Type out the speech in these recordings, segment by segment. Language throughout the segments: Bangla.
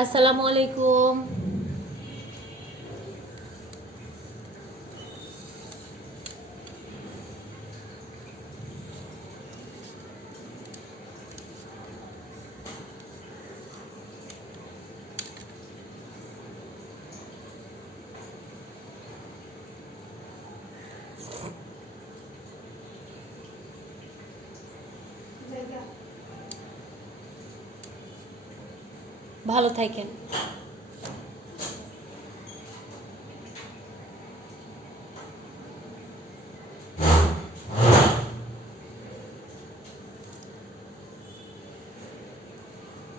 আসসালামু আলাইকুম। ভালো থাকেন।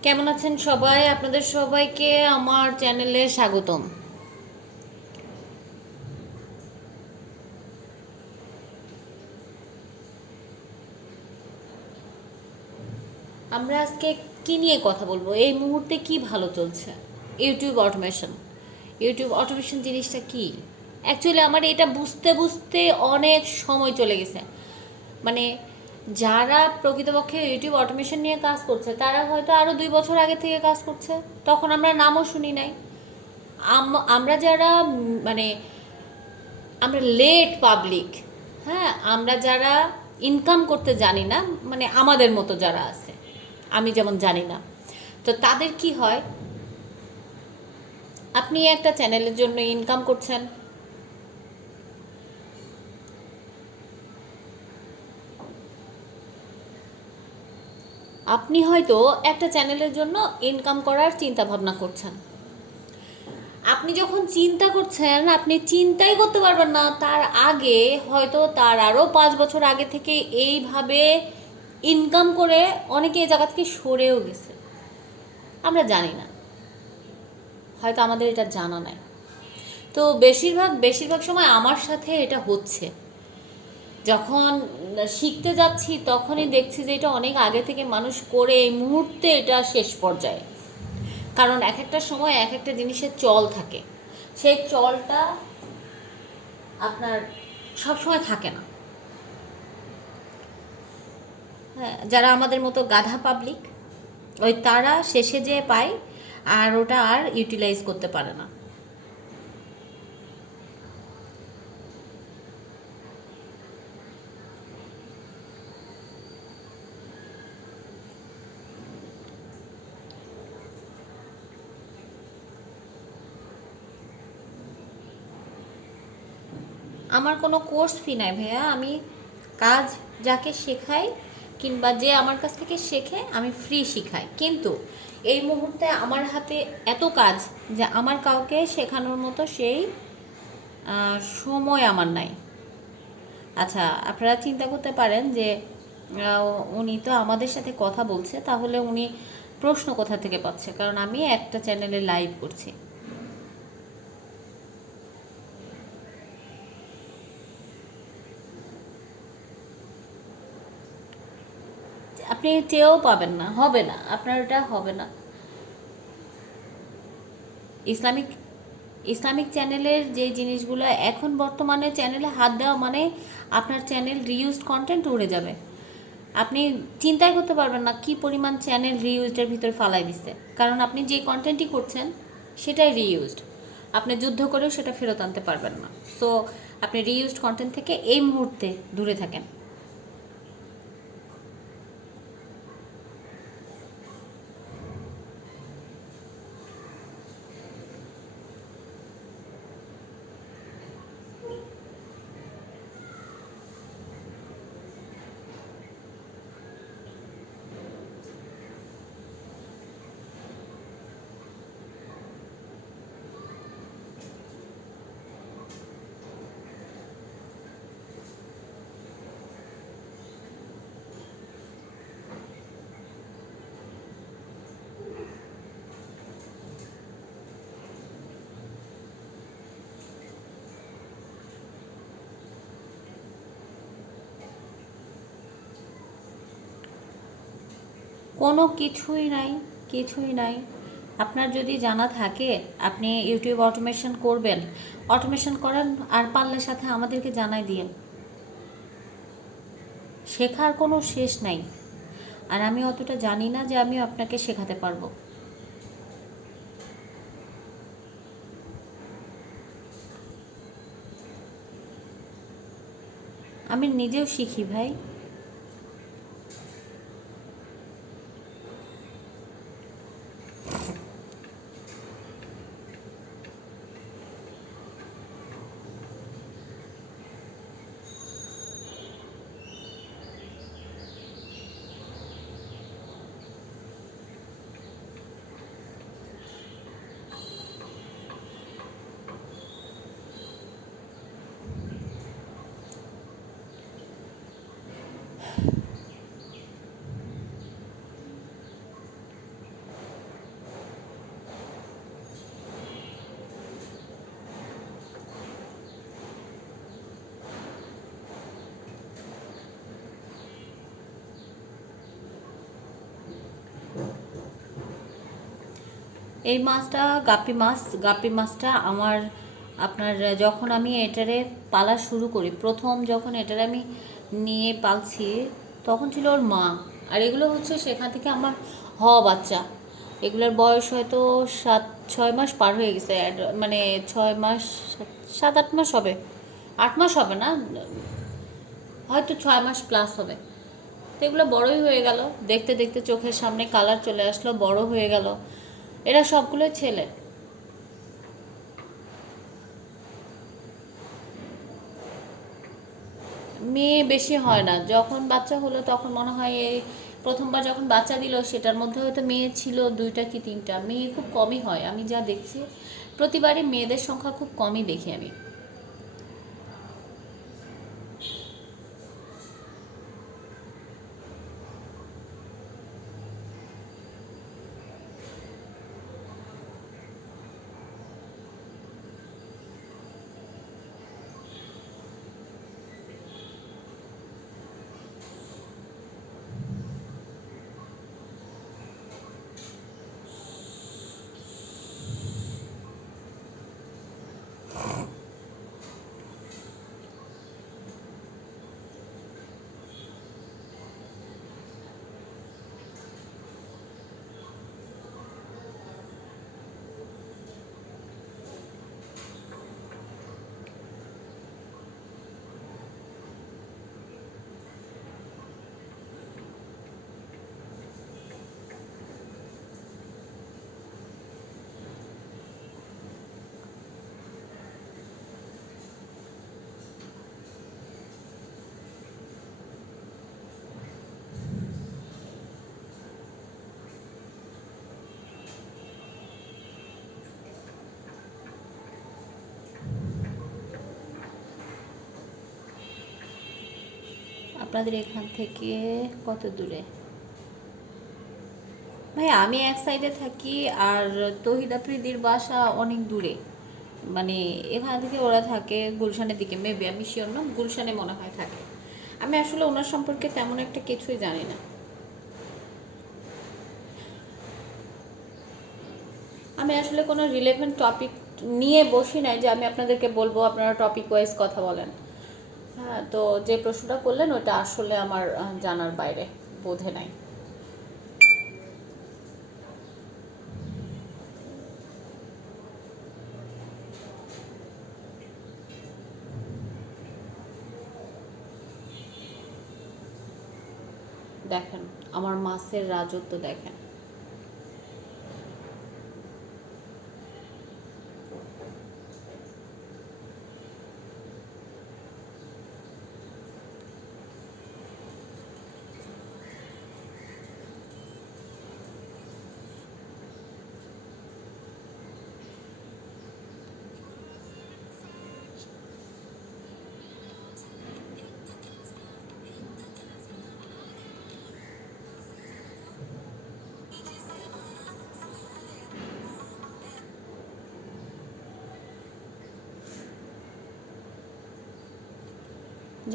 কেমন আছেন সবাই? আপনাদের সবাইকে আমার চ্যানেলে স্বাগতম। আমরা আজকে কি নিয়ে কথা বলবো? এই মুহূর্তে কি ভালো চলছে? YouTube automation. ইউটিউব অটোমেশন জিনিসটা কি? অ্যাকচুয়ালি আমার এটা বুঝতে বুঝতে অনেক সময় চলে গেছে। মানে যারা প্রকৃতপক্ষে ইউটিউব অটোমেশন নিয়ে কাজ করছে তারা হয়তো আরও 2 বছর আগে থেকে কাজ করছে, তখন আমরা নামও শুনি নাই। আমরা যারা মানে আমরা লেট পাবলিক, হ্যাঁ, আমরা যারা ইনকাম করতে জানি না, মানে আমাদের মতো যারা আছে, আমি যেমন জানি না, তো তাদের কি হয়, আপনি একটা চ্যানেলের জন্য ইনকাম করছেন, আপনি হয়তো একটা চ্যানেলের জন্য ইনকাম করার চিন্তা ভাবনা করছেন। আপনি যখন চিন্তা করছেন, আপনি চিন্তাই করতে পারবেন না তার আগে হয়তো তার আরও 5 বছর আগে থেকে এইভাবে ইনকাম করে অনেকে এই জায়গা থেকে সরেও গেছে। আমরা জানি না, হয়তো আমাদের এটা জানা নাই। তো বেশিরভাগ সময় আমার সাথে এটা হচ্ছে। যখন শিখতে যাচ্ছি তখনই দেখছি যে এটা অনেক আগে থেকে মানুষ করে এই মুহূর্তে এটা শেষ পর্যায়ে। কারণ এক একটা সময় এক একটা জিনিসের চল থাকে, সেই চলটা আপনার সব সময় থাকে না। হ্যাঁ, যারা আমাদের মতো গাধা পাবলিক, ওই তারা শেষে যেয়ে পায় আর ওটা আর ইউটিলাইজ করতে পারে না। আমার কোনো কোর্স ফি নাই ভাইয়া, আমি কাজ যাকে শেখাই কিংবা যে আমার কাছ থেকে শেখে আমি ফ্রি শেখাই, কিন্তু এই মুহূর্তে আমার হাতে এত কাজ যে আমার কাউকে শেখানোর মতো সেই সময় আমার নাই। আচ্ছা, আপনারা চিন্তা করতে পারেন যে উনি তো আমাদের সাথে কথা বলছে, তাহলে উনি প্রশ্ন কোথা থেকে পাচ্ছে? কারণ আমি একটা চ্যানেলে লাইভ করছি। আপনি চেয়েও পাবেন না, হবে না, আপনার এটা হবে না। ইসলামিক ইসলামিক চ্যানেলের যে জিনিসগুলো এখন বর্তমানে চ্যানেলে হাত দেওয়া মানে আপনার চ্যানেল রিইউজড কন্টেন্ট উড়ে যাবে। আপনি চিন্তাই করতে পারবেন না কি পরিমাণ চ্যানেল রিইউজডের ভিতর ফালাই দিচ্ছে, কারণ আপনি যে কন্টেন্টই করছেন সেটাই রিইউজড। আপনি যুদ্ধ করেও সেটা ফেরত আনতে পারবেন না। সো আপনি রিইউজড কন্টেন্ট থেকে এই মুহূর্তে দূরে থাকেন। কোনো কিছুই নাই, কিছুই নাই। আপনার যদি জানা থাকে আপনি ইউটিউব অটোমেশন করবেন, অটোমেশন করেন, আর পারলে সাথে আমাদেরকে জানাই দিয়েন। শেখার কোনো শেষ নাই, আর আমি অতটা জানি না যে আমি আপনাকে শেখাতে পারবো। আমি নিজেও শিখি ভাই। এই মাছটা গাপ্পি মাছটা আমার আপনার যখন আমি এটারে পালা শুরু করি, প্রথম যখন এটারে আমি নিয়ে পালছি, তখন ছিল ওর মা। আর এগুলো হচ্ছে সেখান থেকে আমার হওয়া বাচ্চা। এগুলোর বয়স হয়তো 7-6 মাস পার হয়ে গেছে, মানে 6 মাস, 7-8 মাস হবে, 8 মাস হবে না, হয়তো 6 মাস প্লাস হবে। তো এগুলো বড়ই হয়ে গেল, দেখতে দেখতে চোখের সামনে কালার চলে আসলো, বড় হয়ে গেল। এরা সবগুলোই ছেলে। মেয়ে বেশি হয় না। যখন বাচ্চা হলো তখন মনে হয় এই প্রথমবার যখন বাচ্চা দিল সেটার মধ্যে হয়তো মেয়ে ছিল 2টা কি 3টা। মেয়ে খুব কমই হয়, আমি যা দেখছি প্রতিবারই মেয়েদের সংখ্যা খুব কমই দেখি আমি। আপনাদের এখান থেকে কত দূরে? ভাই আমি এক সাইডে থাকি, আর তহিদ আফ্রিদির বাসা অনেক দূরে। মানে এখান থেকে ওরা থাকে গুলশানের দিকে, মেবি, আমি শিওর না, গুলশানে মনে হয় থাকে। আমি আসলে ওনার সম্পর্কে তেমন একটা কিছুই জানি না। আমি আসলে কোনো রিলেভেন্ট টপিক নিয়ে বসি নাই যে আমি আপনাদেরকে বলবো আপনারা টপিক ওয়াইজ কথা বলেন। হ্যাঁ, তো যে প্রশ্নটা করলেন ওটা আসলে আমার জানার বাইরে, বোধে নাই। দেখেন আমার মাছের রাজত্ব দেখেন।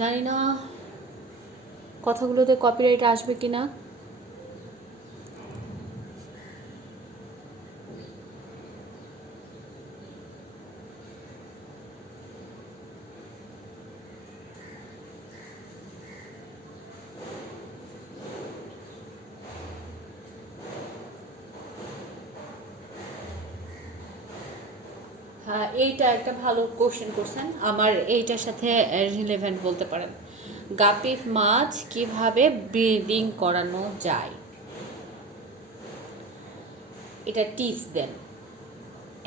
জানি না কথাগুলোতে কপিরাইট আসবে কি না। হ্যাঁ, এইটা একটা ভালো কোশ্চেন করছেন, আমার এইটার সাথে রিলেভেন্ট বলতে পারেন। গাপি মাছ কিভাবে ব্রিডিং করানো যায়, এটা টিপস দেন।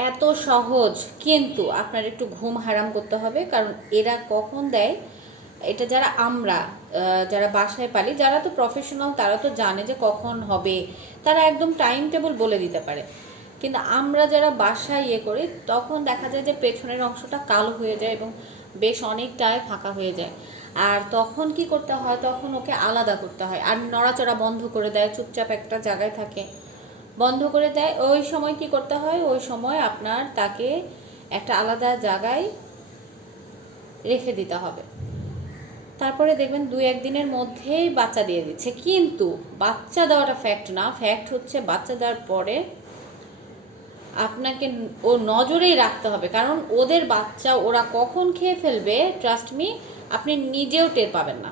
এত সহজ, কিন্তু আপনার একটু ঘুম হারাম করতে হবে, কারণ এরা কখন দেয় এটা যারা আমরা যারা বাসায় পালি, যারা তো প্রফেশনাল তারা তো জানে যে কখন হবে, তারা একদম টাইম টেবিল বলে দিতে পারে। কিন্তু আমরা যারা বাসায় করি তখন দেখা যায় যে পেছনের অংশটা কালো হয়ে যায় এবং বেশ অনেকটাই ফাঁকা হয়ে যায়। আর তখন কি করতে হয়, তখন ওকে আলাদা করতে হয়, আর নড়াচড়া বন্ধ করে দেয়, চুপচাপ একটা জায়গায় থাকে, বন্ধ করে দেয়। ওই সময় কি করতে হয়, ওই সময় আপনার তাকে একটা আলাদা জায়গায় রেখে দিতে হবে। তারপরে দেখবেন 2-1 দিনের মধ্যেই বাচ্চা দিয়ে দিচ্ছে। কিন্তু বাচ্চা দেওয়াটা ফ্যাক্ট না, ফ্যাক্ট হচ্ছে বাচ্চা দেওয়ার পরে আপনাকে ও নজরেই রাখতে হবে, কারণ ওদের বাচ্চা ওরা কখন খেয়ে ফেলবে, ট্রাস্ট মি, আপনি নিজেও টের পাবেন না,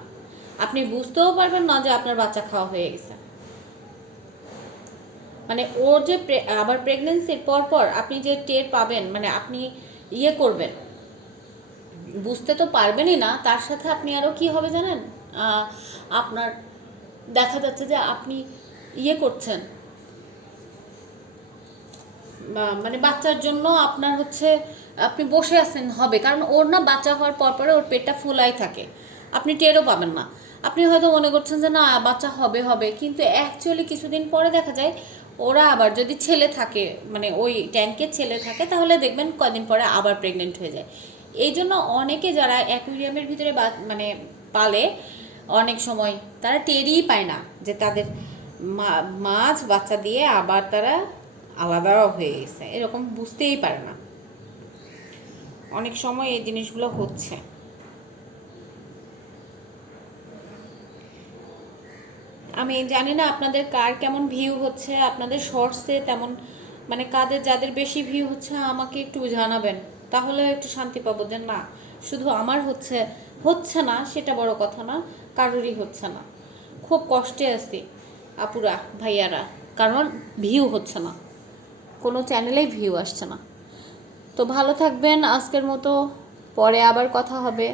আপনি বুঝতেও পারবেন না যে আপনার বাচ্চা খাওয়া হয়ে গেছে। মানে ওর যে আবার প্রেগনেন্সির পর আপনি যে টের পাবেন, মানে আপনি করবেন, বুঝতে তো পারবেনই না, তার সাথে আপনি আরও কি হবে জানেন, আপনার দেখা যাচ্ছে যে আপনি করছেন, মানে বাচ্চার জন্য আপনার হচ্ছে আপনি বসে আছেন হবে, কারণ ওর না বাচ্চা হওয়ার পরে ওর পেটটা ফুলাই থাকে, আপনি টেরও পাবেন না। আপনি হয়তো মনে করছেন যে না বাচ্চা হবে হবে, কিন্তু অ্যাকচুয়ালি কিছুদিন পরে দেখা যায় ওরা আবার যদি ছেলে থাকে, মানে ওই ট্যাঙ্কের ছেলে থাকে, তাহলে দেখবেন কদিন পরে আবার প্রেগনেন্ট হয়ে যায়। এই জন্য অনেকে যারা অ্যাকুয়ারিয়ামের ভিতরে মানে পালে, অনেক সময় তারা টেরই পায় না যে তাদের মাছ বাচ্চা দিয়ে আবার তারা আলাদাও হয়ে গেছে, এরকম বুঝতেই পারে না। অনেক সময় এই জিনিসগুলো হচ্ছে। আমি জানি না আপনাদের কার কেমন ভিউ হচ্ছে, আপনাদের শর্টসে তেমন, মানে কাদের যাদের বেশি ভিউ হচ্ছে আমাকে একটু জানাবেন, তাহলে একটু শান্তি পাবো যে না শুধু আমার হচ্ছে না, সেটা বড় কথা না, কারোরই হচ্ছে না। খুব কষ্টে আছি আপুরা ভাইয়ারা, কারণ ভিউ হচ্ছে না, কোনো চ্যানেলেই ভিউ আসছে না। তো ভালো থাকবেন, আজকের মতো পরে আবার কথা হবে।